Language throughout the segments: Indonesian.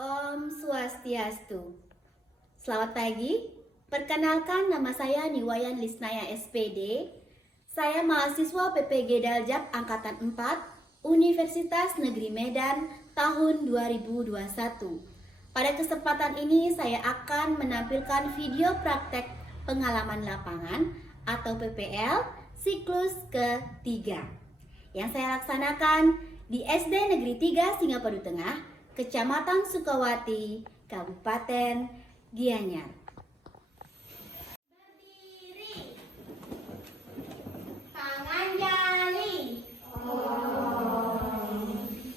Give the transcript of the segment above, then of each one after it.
Om Swastiastu. Selamat pagi, perkenalkan nama saya Niwayan Lisnaya SPD. Saya mahasiswa PPG Daljab Angkatan 4 Universitas Negeri Medan tahun 2021. Pada kesempatan ini saya akan menampilkan video praktek pengalaman lapangan atau PPL siklus ketiga yang saya laksanakan di SD Negeri 3 Singapura Tengah, Kecamatan Sukawati, Kabupaten Gianyar. Berdiri, tangan jali. Om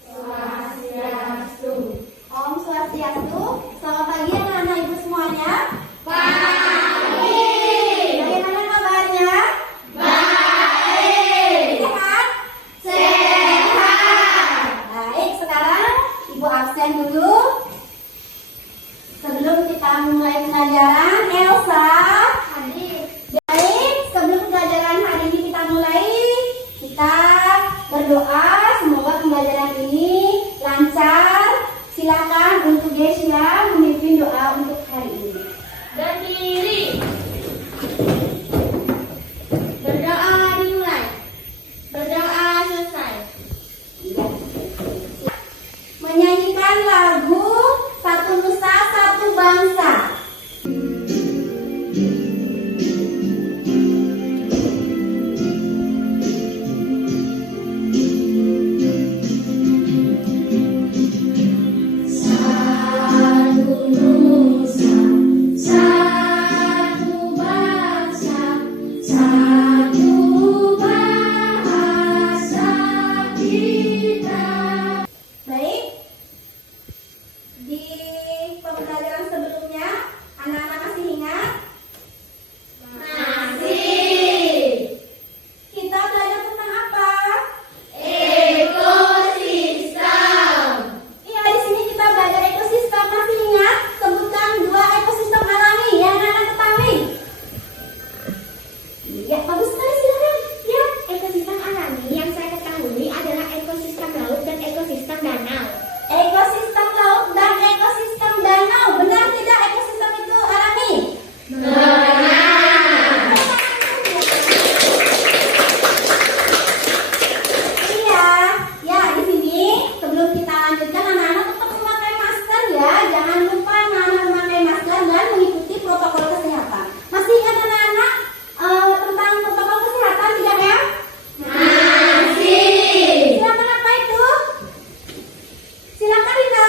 Swastiastu. Om Swastiastu. Selamat pagi anak-anak ibu semuanya. Pagi. Bagaimana kabarnya? Baik. Sehat? Sehat. Baik, sekarang ibu absen dulu. Sebelum kita mulai pelajaran, Elsa. Hadir. Baik, sebelum pelajaran hari ini kita mulai, kita berdoa semoga pembelajaran ini lancar. Silakan untuk Yesia memimpin doa untuk hari ini. Berdiri. Berdoa dimulai. Berdoa selesai. Menyanyikan lagu Satu Nusa Satu Bangsa. Satu nusa, satu bangsa, satu bahasa kita. Baik, di pembelajaran sebelumnya anak-anak masih ingat? Masih. Kita belajar tentang apa? Ekosistem. Iya, di sini kita belajar ekosistem. Masih ingat? Sebutkan 2 ekosistem alami yang anak ketahui. Ya, bagus sekali, silakan. Ya. Ekosistem alami yang saya ketahui adalah ekosistem laut dan ekosistem danau. Ekosistem laut dan ekosistem danau. Benar tidak ekosistem itu alami? Benar. Iya. Ya, di sini sebelum kita lanjutkan anak-anak tetap memakai masker ya. Jangan lupa anak-anak memakai masker dan mengikuti protokol kesehatan. Masih ingat anak-anak tentang protokol kesehatan tidak ya? Masih. Silakan apa itu? Silakan Rina.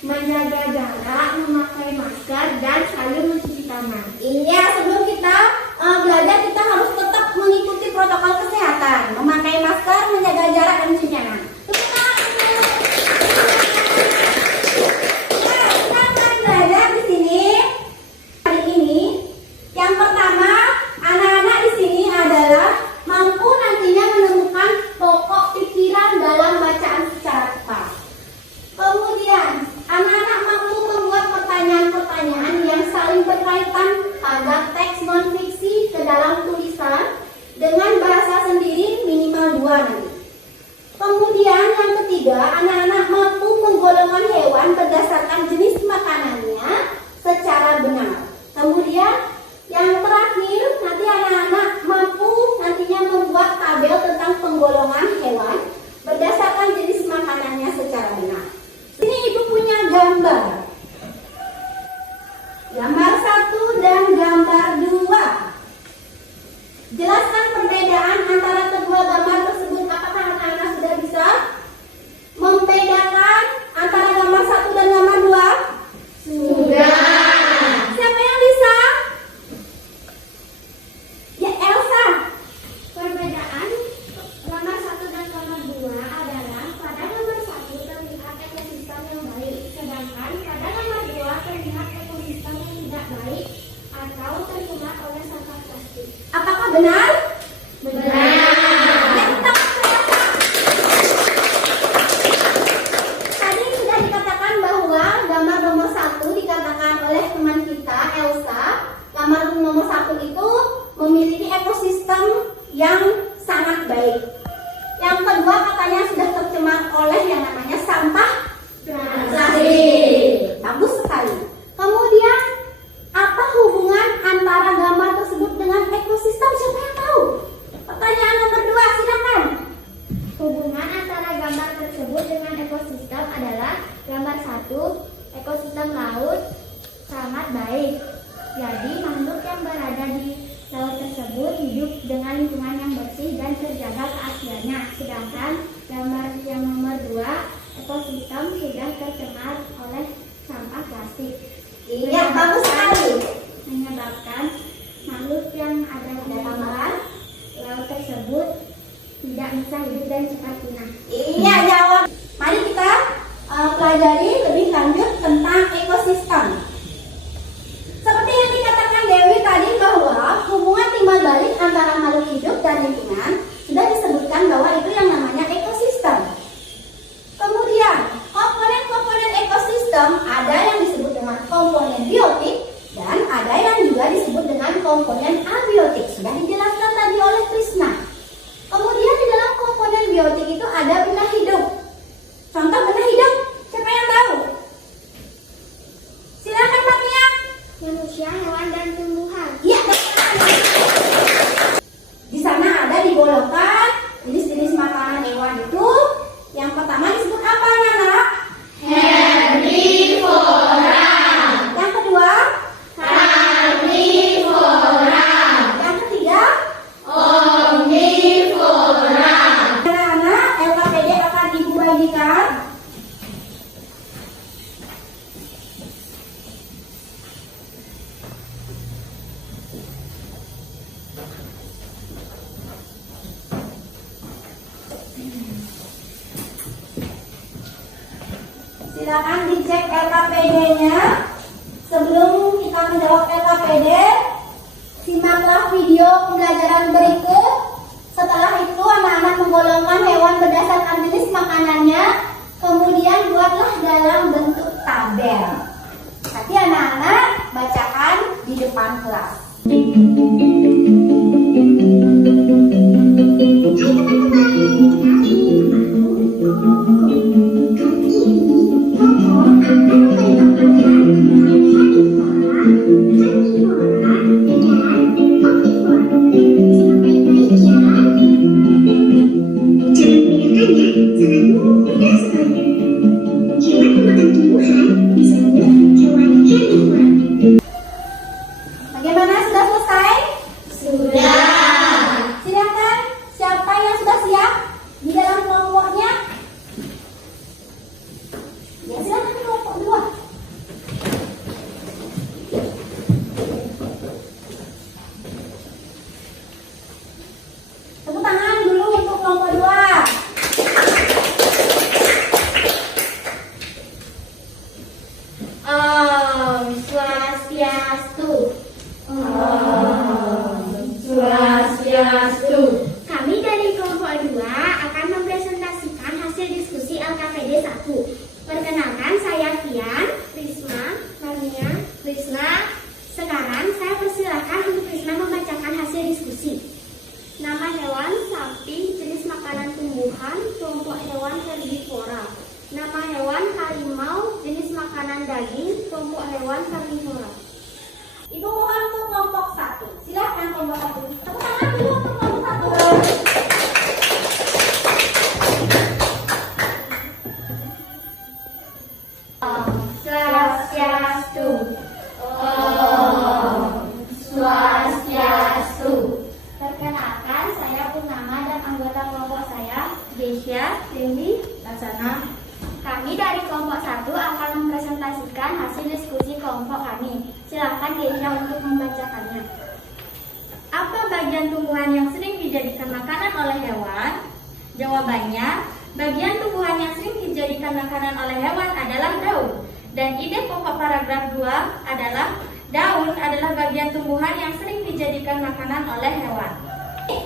Menjaga jarak, memakai masker, dan selalu mencuci tangan. Iya, sebelum kita belajar kita harus tetap mengikuti protokol kesehatan, memakai masker, menjaga jarak dan mencuci tangan. Tepuk tangan. Nah, kita akan belajar di sini hari ini. Yang pertama, anak-anak di sini adalah mampu nantinya menemukan pokok pikiran dalam bacaan secara tepat. Kemudian, anak-anak mampu membuat pertanyaan-pertanyaan yang saling berkaitan pada teks non-fiksi ke dalam tulisan dengan bahasa sendiri minimal 2 nanti. Kemudian yang ketiga, anak-anak mampu menggolongkan hewan berdasarkan jenis makanannya secara benar. Kemudian yang terakhir, nanti anak-anak mampu nantinya membuat tabel tentang penggolongan hewan berdasarkan jenis makanannya secara benar. Sini ibu punya gambar. Gambar 1 dan gambar 2. Jelaskan perbedaan antara kedua gambar tersebut. Apakah anak-anak sudah bisa membedakan antara gambar 1 dan gambar 2? Sudah. Siapa yang bisa? Ya, Elsa. Perbedaan gambar 1 dan gambar 2 adalah pada gambar 1 terlihat ekosistem yang baik, sedangkan pada gambar 2 terlihat ekosistem yang tidak baik atau tercemar oleh sampah plastik. Apakah benar? Benar. Ya, kita tadi sudah dikatakan bahwa gambar nomor 1 dikatakan oleh teman kita Elsa. Gambar nomor 1 itu memiliki ekosistem yang sangat baik. Yang kedua katanya sudah tercemar oleh yang namanya sampah plastik. gambar 1, ekosistem laut sangat baik. Jadi makhluk yang berada di laut tersebut hidup dengan lingkungan yang bersih dan terjaga keasliannya. Sedangkan gambar yang nomor 2, ekosistem sudah tercemar oleh sampah plastik. Iya, bagus sekali. Menyebabkan makhluk yang ada di dalam laut tersebut tidak bisa hidup dan cepat punah. Iya, jawab. Mari kita pelajari lebih lanjut tentang ekosistem. Seperti yang dikatakan Dewi tadi bahwa hubungan timbal balik antara makhluk hidup dan lingkungan sudah disebutkan bahwa itu yang namanya ekosistem. Kemudian komponen-komponen ekosistem ada yang disebut dengan komponen biotik dan ada yang juga disebut dengan komponen abiotik. Sudah dijelaskan tadi oleh Krisna. Kemudian di dalam komponen biotik itu ada benda hidup. Contoh benda hidup, siapa yang tahu? Silakan Mbak Tia. Manusia, hewan, dan tumbuhan. Iya, betul. Di sana ada digolongkan jenis-jenis makanan hewan itu. Yang pertama disebut apa, Nana? Herbivora. Yang kedua? Karnivora. Yang ketiga? Omnivora. Anak-anak, LKPD akan Ibu bagikan. Silakan dicek LKPD-nya. Sebelum kita menjawab LKPD, simaklah video pembelajaran berikut. Setelah itu anak-anak menggolongkan hewan berdasarkan jenis makanannya. Kemudian buatlah dalam bentuk tabel. Nanti anak-anak bacakan di depan kelas. Bagaimana, sudah selesai? Sudah. Silakan, siapa yang sudah siap di dalam kelompoknya? Ya, silakan kelompok 2. Tepuk tangan dulu untuk kelompok 2. Om Swastiastu. Kami dari kelompok 2 akan mempresentasikan hasil diskusi LKPD 1. Perkenalkan, saya Tian, Prisma, Marnia, Krisna. Sekarang saya persilakan untuk Krisna membacakan hasil diskusi. Nama hewan sapi, jenis makanan tumbuhan, kelompok hewan herbivora. Nama hewan harimau, jenis makanan daging, kelompok hewan karnivora. Ibu mohon untuk kelompok 1. Silakan kelompok 1. Tepuk tangan dulu untuk kelompok 1. Om Swastiastu. Om Swastiastu. Perkenalkan, saya Purnama dan anggota kelompok saya, Desya, Dewi, Laksana. Kami dari kelompok 1 akan mempresentasikan hasil diskusi kelompok kami. Silakan Desya untuk membacakannya. Apa bagian tumbuhan yang sering dijadikan makanan oleh hewan? Jawabannya, bagian tumbuhan yang sering dijadikan makanan oleh hewan adalah daun. Dan ide pokok paragraf 2 adalah daun adalah bagian tumbuhan yang sering dijadikan makanan oleh hewan.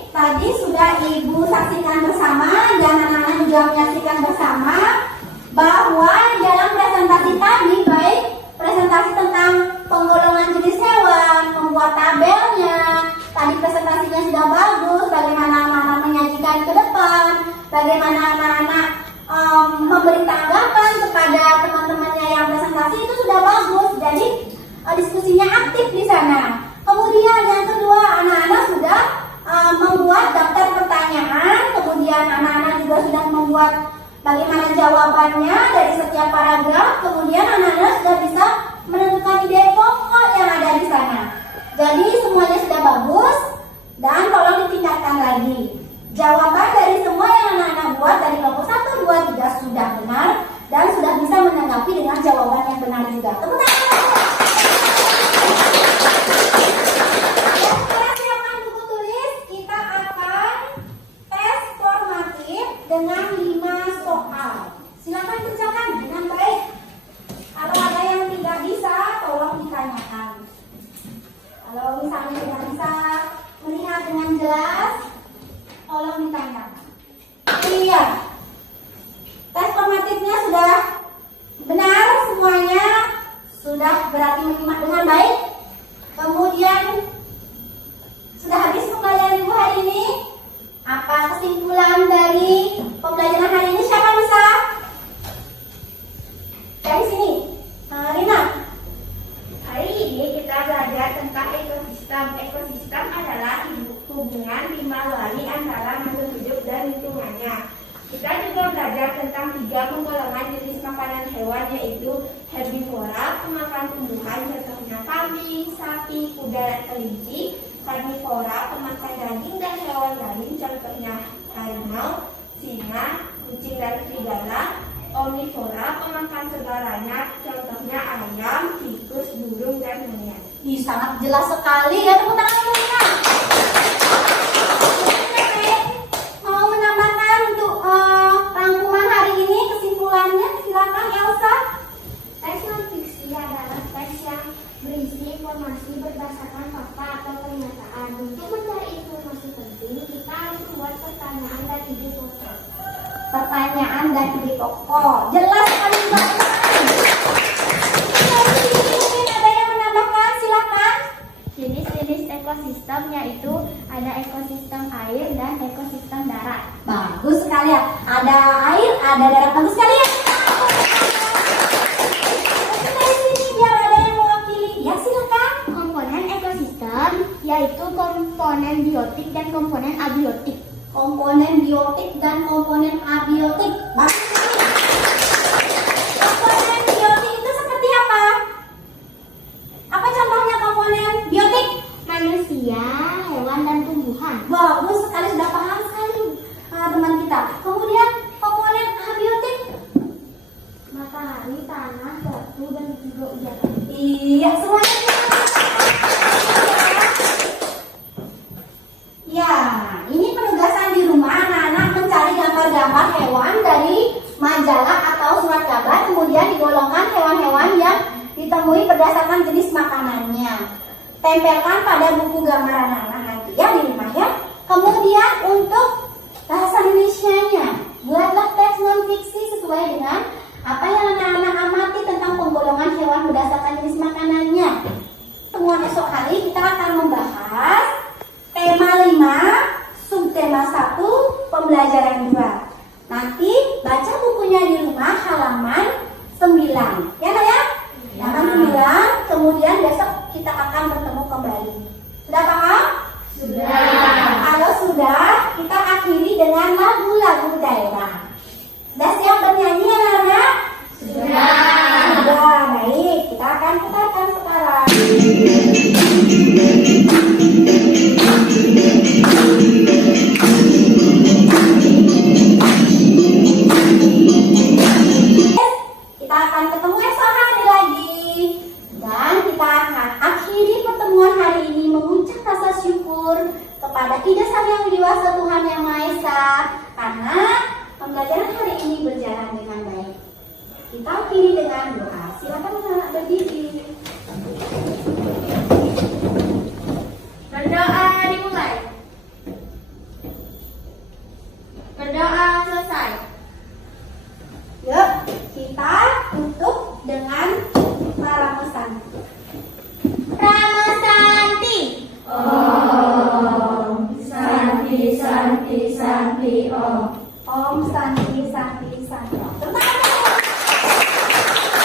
Tadi sudah Ibu saksikan bersama dan anak-anak juga menyaksikan bersama bahwa dalam presentasi tadi, baik presentasi tentang penggolongan jenis hewan, membuat tabelnya, tadi presentasinya sudah bagus, bagaimana anak-anak menyajikan ke depan, bagaimana anak-anak memberi tanggapan kepada teman-temannya yang presentasi, itu sudah bagus. Jadi diskusinya aktif di sana. Kemudian yang kedua, anak-anak sudah membuat daftar pertanyaan, kemudian anak-anak juga sudah membuat bagaimana jawabannya dari setiap paragraf, kemudian anak-anak sudah bisa menentukan ide pokok yang ada di sana. Jadi semuanya sudah bagus dan tolong ditingkatkan lagi. Jawaban dari semua yang anak-anak buat dari kelompok 1, 2, 3 sudah benar dan sudah bisa menanggapi dengan jawaban yang benar juga. Tepuk tangan. Siapkan buku tulis, kita akan tes formatif dengan 5 soal. Silakan kerjakan dengan baik. Kalau ada yang tidak bisa, tolong ditanyakan. Kalau misalnya tidak bisa melihat dengan jelas, tolong ditanyakan. Iya. Tes formatifnya sudah benar semuanya, sudah berarti menyimak dengan baik. Kemudian sudah habis pembelajaran ibu hari ini. Apa kesimpulan dari pembelajaran hari ini? Siapa bisa? Dari sini, Rina. Hari ini kita belajar tentang ekosistem. Ekosistem adalah hubungan dimana antara makhluk hidup dan lingkungannya. Kita juga belajar tentang 3 penggolongan jenis makanan hewan, yaitu herbivora, pemakan tumbuhan, contohnya kambing, sapi, kuda, dan kelinci. Karnivora, pemakan daging dan hewan lain, contohnya harimau, singa, kucing, dan serigala. Omnivora, pemakan segalanya, contohnya ayam, tikus, burung, dan monyet. Ih, sangat jelas sekali ya, tepuk tangan dulu, Rina. Mau menambahkan untuk rangkuman hari ini, kesimpulannya, silakan Elsa. Teks non-fiksi adalah teks yang berisi informasi berdasarkan fakta atau pernyataan. Untuk mencari informasi penting, kita harus membuat pertanyaan dan ide pokok. Pertanyaan dan ide pokok. Jelas sekali, Mbak. Mungkin ada yang menambahkan, silakan. Jenis-jenis ekosistem yaitu ada ekosistem air dan ekosistem darat. Bagus sekali ya. Ada air, ada darat. Bagus sekali ya. Mungkin dari sini biar ada yang mewakili. Ya, silakan. Komponen ekosistem yaitu komponen biotik dan komponen abiotik. Komponen biotik dan komponen abiotik. Bagus sekali. Komponen biotik itu seperti apa? Apa contohnya komponen biotik? Manusia, hewan, dan tumbuhan. Bagus sekali, sudah paham sekali teman kita. Kemudian komponen abiotik. Matahari, tanah, batu, dan juga udara. Iya, semuanya. Ya, ini penugasan di rumah. Anak-anak mencari gambar-gambar hewan dari majalah atau surat kabar, kemudian digolongkan hewan-hewan yang ditemui berdasarkan jenis makanannya. Tempelkan pada buku gambar anak-anak nanti ya di rumah ya. Kemudian untuk bahasa Indonesianya, buatlah teks non-fiksi sesuai dengan apa yang anak-anak amati tentang penggolongan hewan berdasarkan jenis makanannya. Temuan esok hari kita akan membahas tema 5, subtema 1, pembelajaran 2. Nanti baca bukunya di rumah halaman 9. Ya, Nak ya? Halaman 9, kemudian besok kita akan bertemu kembali. Sudah paham? Sudah. Kalau sudah, kita akhiri dengan lagu-lagu daerah. Sudah siap bernyanyi anak-anak? Sudah. Sudah, baik. Kita akan putarkan sekarang. Kita akan ketemu esok hari lagi. Dan kita akan akhiri pertemuan hari ini mengucap rasa syukur kepada Ida Sang Yang Widiwasa Tuhan Yang Maha Esa karena pembelajaran hari ini berjalan dengan baik. Kita akhiri dengan doa. Silakan anak berdiri. Berdoa dimulai. Berdoa selesai. Yuk, kita tutup dengan